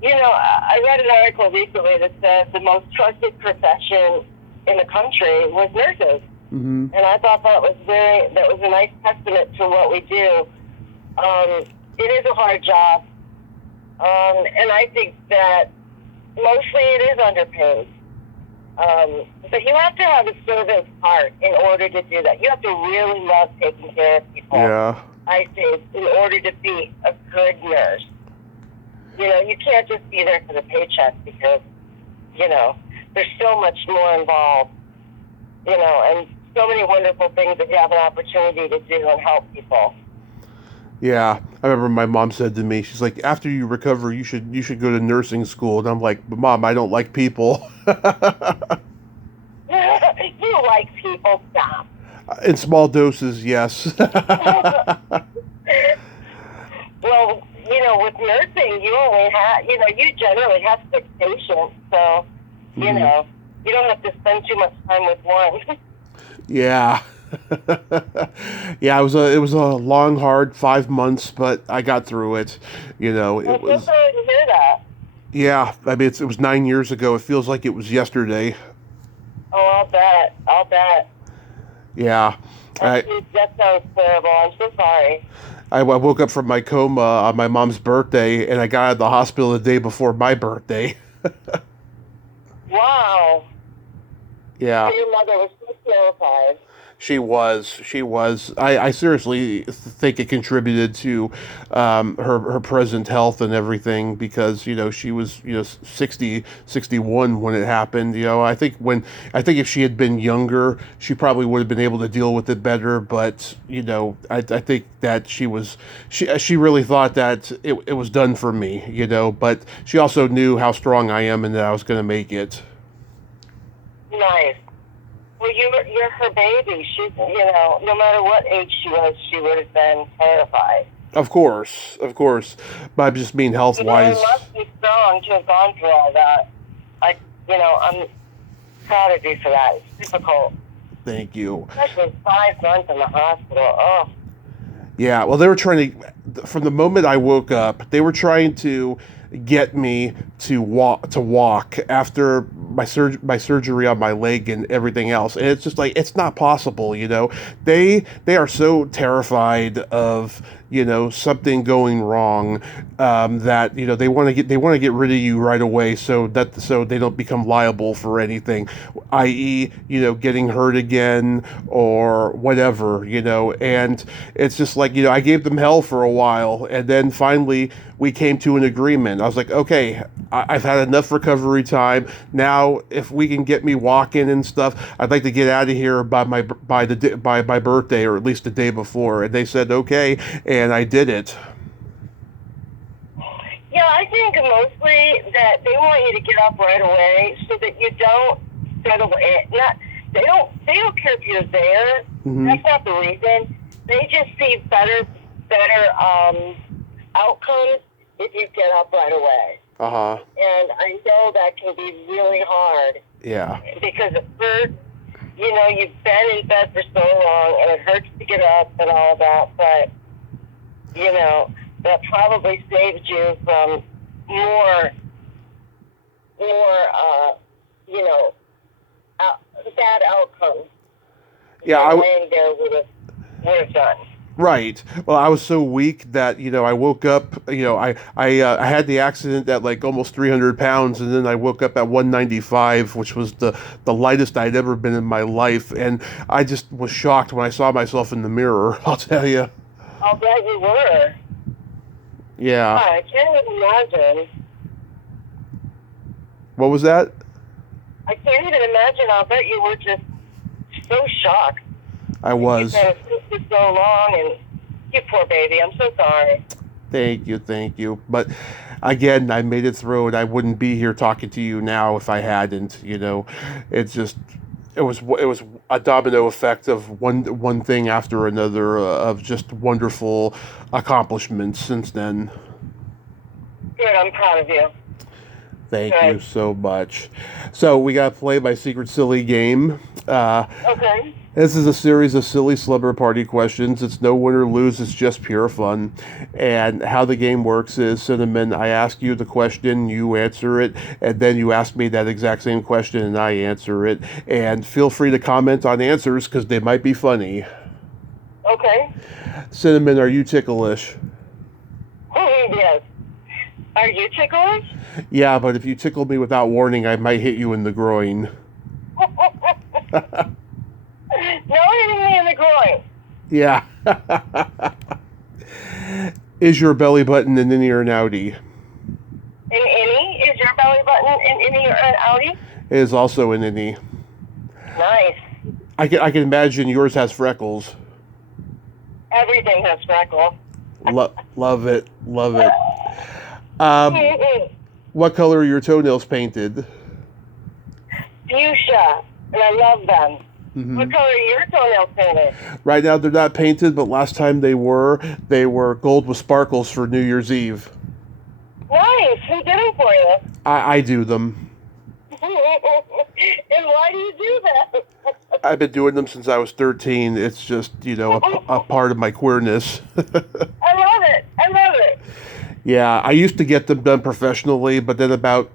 I read an article recently that said the most trusted profession in the country was nurses, and I thought that was a nice testament to what we do. It is a hard job, and I think that mostly it is underpaid. But you have to have a servant's heart in order to do that. You have to really love taking care of people. Yeah. I think, in order to be a good nurse. You can't just be there for the paycheck because, there's so much more involved, and so many wonderful things that you have an opportunity to do and help people. Yeah, I remember my mom said to me, she's like, after you recover, you should go to nursing school. And I'm like, but Mom, I don't like people. You like people, stop. In small doses, yes. Well, with nursing, you only have, you generally have 6 patients, so, you don't have to spend too much time with one. Yeah. Yeah, it was a long, hard 5 months, but I got through it. Well, It so was, sorry to hear that. yeah, I mean, it was 9 years ago. It feels like it was yesterday. Oh, I'll bet. Yeah. I, That sounds terrible. I'm so sorry. I woke up from my coma on my mom's birthday, and I got out of the hospital the day before my birthday. Wow. Yeah. So your mother was so terrified. She was. She was. I seriously think it contributed to her present health and everything because, she was, 60, 61 when it happened. I think if she had been younger, she probably would have been able to deal with it better. But, I think that she really thought that it was done for me, but she also knew how strong I am and that I was going to make it. Nice. Well, you're her baby. She's, no matter what age she was, she would have been terrified. Of course. But I just mean health-wise. You must be strong to have gone through all that. I'm proud of you for that. It's difficult. Thank you. Especially 5 months in the hospital. Oh. Yeah, well, they were trying to, from the moment I woke up, they were trying to get me to walk after my surgery on my leg and everything else. And it's just like, it's not possible, They are so terrified of, something going wrong, that, they want to get rid of you right away so they don't become liable for anything, i.e., getting hurt again or whatever, and it's just like, I gave them hell for a while, and then finally we came to an agreement. I was like, okay, I've had enough recovery time. Now, if we can get me walking and stuff, I'd like to get out of here by my birthday, or at least the day before. And they said, okay, and I did it. Yeah, I think mostly that they want you to get up right away so that you don't settle in. They don't care if you're there. Mm-hmm. That's not the reason. They just see better outcomes if you get up right away. Uh-huh. And I know that can be really hard. Yeah. Because at first, you've been in bed for so long and it hurts to get up and all that, but, that probably saved you from more, bad outcomes. Yeah, laying there would have done. Right. Well, I was so weak that, I woke up, I had the accident at like almost 300 pounds, and then I woke up at 195, which was the lightest I'd ever been in my life. And I just was shocked when I saw myself in the mirror, I'll tell you. I'll bet you were. Yeah. I can't even imagine. What was that? I can't even imagine. I'll bet you were just so shocked. I was. You've been so long, and you poor baby. I'm so sorry. Thank you. But again, I made it through, and I wouldn't be here talking to you now if I hadn't. It's just, it was a domino effect of one thing after another, of just wonderful accomplishments since then. Good. I'm proud of you. Thank you so much. So we got to play my secret silly game. Okay. This is a series of silly slumber party questions. It's no win or lose. It's just pure fun. And how the game works is, Cinnamon, I ask you the question, you answer it, and then you ask me that exact same question and I answer it. And feel free to comment on answers because they might be funny. Okay. Cinnamon, are you ticklish? Yes. Are you ticklish? Yeah, but if you tickle me without warning, I might hit you in the groin. No hitting me in the groin. Yeah. Is your belly button an innie or an outie? An innie? Is your belly button an innie or an outie? It is also an innie. Nice. I can imagine yours has freckles. Everything has freckles. Love it. What color are your toenails painted? Fuchsia, and I love them. Mm-hmm. What color are your toenails painted? Right now they're not painted, but last time they were gold with sparkles for New Year's Eve. Nice. Who did it for you? I do them. And why do you do that? I've been doing them since I was 13. It's just, a part of my queerness. I love it. Yeah, I used to get them done professionally, but then about,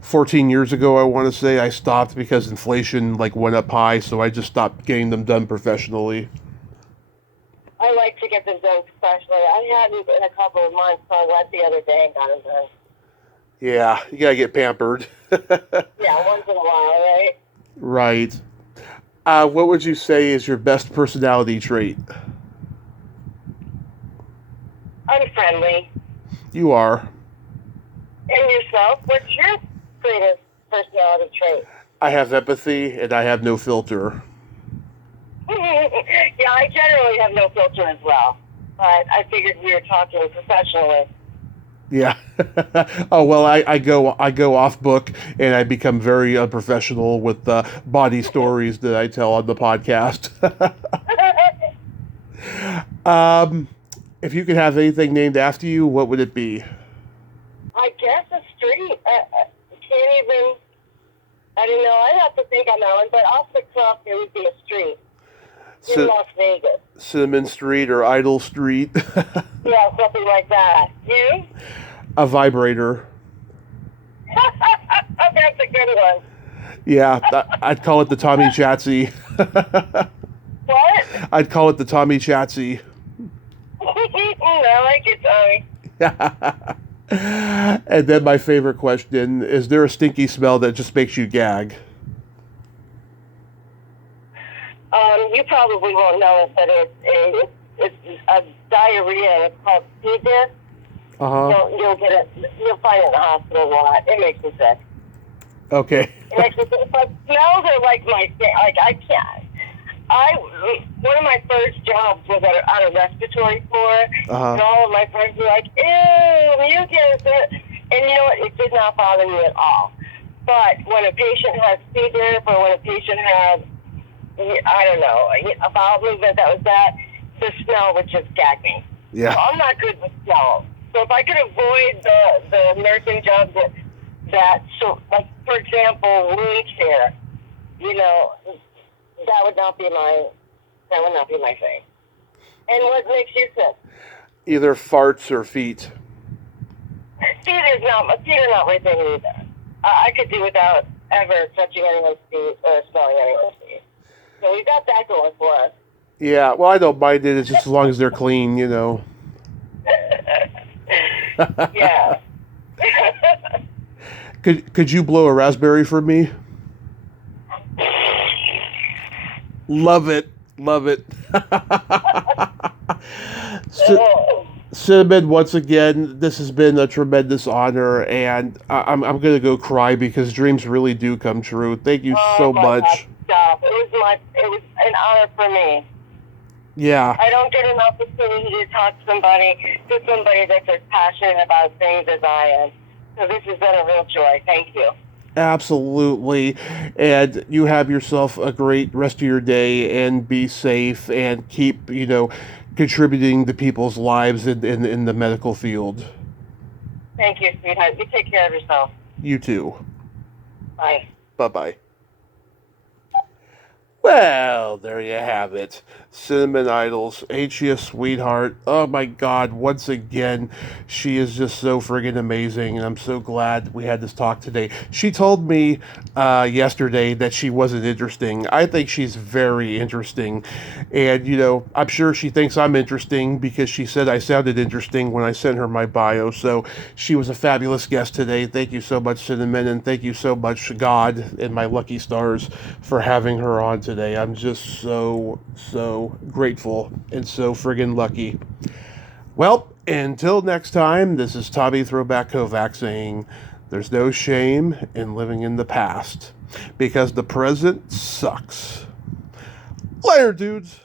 14 years ago, I want to say, I stopped because inflation went up high, so I just stopped getting them done professionally. I like to get them done professionally. I hadn't in a couple of months, so I went the other day and got them done. Yeah, you gotta get pampered. Yeah, once in a while, right? Right. What would you say is your best personality trait? I'm friendly. You are. And yourself? What's your greatest personality trait? I have empathy, and I have no filter. Yeah, I generally have no filter as well. But I figured we were talking professionally. Yeah. Oh, well, I go off book, and I become very unprofessional with the body stories that I tell on the podcast. If you could have anything named after you, what would it be? I guess a street. Can't even. I don't know. I'd have to think on that one, but off the cuff, it would be a street in Las Vegas. Cinnamon Street or Idol Street. Yeah, something like that. You? A vibrator. That's a good one. Yeah, I'd call it the Tommy Chatsy. What? I'd call it the Tommy Chatsy. I like it, Tommy. And then my favorite question, is there a stinky smell that just makes you gag? You probably won't know it, but it's a diarrhea. It's called C. diff. Uh-huh. You'll get it. You'll find it in the hospital a lot. It makes me sick. Okay. It makes me sick. But smells are like my thing. Like I can't. One of my first jobs was on a respiratory floor, and all of my friends were like, "Ew, mucus," and you know what? It did not bother me at all. But when a patient has C. diff, or when a patient has, I don't know, a bowel movement that was that, the smell would just gag me. Yeah. So I'm not good with smells. So if I could avoid the nursing jobs so like for example, wound care, that would not be my thing. And what makes you sick? Either farts or feet. Feet are not my thing either. I could do without ever touching anyone's feet or smelling anyone's feet. So we got that going for us. Yeah, well, I don't mind it. It's just as long as they're clean, Yeah. Could you blow a raspberry for me? Love it. Cinnamon, once again, this has been a tremendous honor, and I'm going to go cry because dreams really do come true. Thank you so much. God, it was an honor for me. Yeah. I don't get an opportunity to talk to somebody that's as passionate about things as I am. So this has been a real joy. Thank you. Absolutely. And you have yourself a great rest of your day, and be safe, and keep, contributing to people's lives in the medical field. Thank you, sweetheart. You take care of yourself. You too. Bye. Bye-bye. Well, there you have it. Cinnamon Idols. Ain't she a sweetheart? Oh my God, once again, she is just so friggin' amazing, and I'm so glad we had this talk today. She told me yesterday that she wasn't interesting. I think she's very interesting, and, I'm sure she thinks I'm interesting because she said I sounded interesting when I sent her my bio, so she was a fabulous guest today. Thank you so much, Cinnamon, and thank you so much, God and my lucky stars, for having her on today. I'm just so grateful and so friggin' lucky. Well, until next time, this is Tommy Throwback Kovac saying there's no shame in living in the past because the present sucks. Later, dudes.